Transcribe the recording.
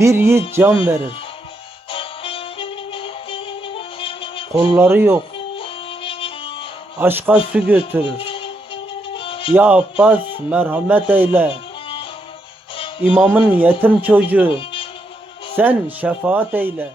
bir yiğit can verir. Kolları yok. Aşka su götürür. Ya Abbas merhamet eyle. İmamın yetim çocuğu. Sen şefaat eyle.